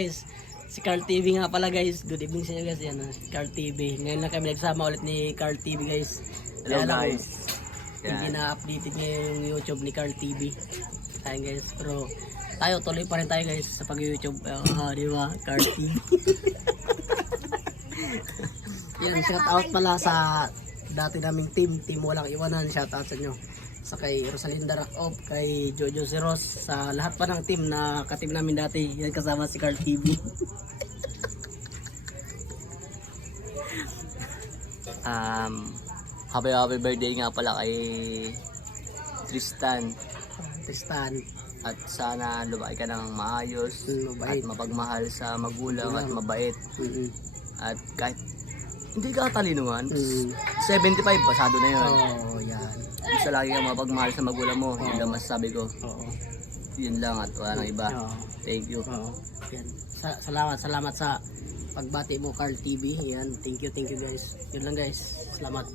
Guys, si Carl TV nga pala guys. Good evening sa inyo guys. Yan, Carl TV. Ngayon lang kami nagsama ulit ni Carl TV guys. Hello Kaya lang, guys. hindi na-updated niya yung YouTube ni Carl TV. Ayan guys. Pero tayo tuloy pa rin tayo guys sa pag-YouTube. Di ba? Carl TV. Yan, shout out pala sa dati naming team Walang Iwanan. Shout out sa inyo. Sa kay Rosalinda Rock-Off, kay Jojo Zeros, sa lahat pa ng team na ka-team namin dati. Yan kasama si Carl TV. Happy birthday nga pala kay Tristan. Tristan. At sana lumaki ka ng maayos Mabait. at mapagmahal sa magulang at mabait. At kahit hindi ka katalinuhan, 75 pasado na yun. Oo, yan. Basta lagi kang mapagmahal sa magulang mo. Yun lang masasabi ko. Oo. Yun lang at wala nang iba. Oo. Thank you. Oo. Yan. Salamat sa pagbati mo Carl TV. Yan. Thank you guys. Yun lang guys. Salamat.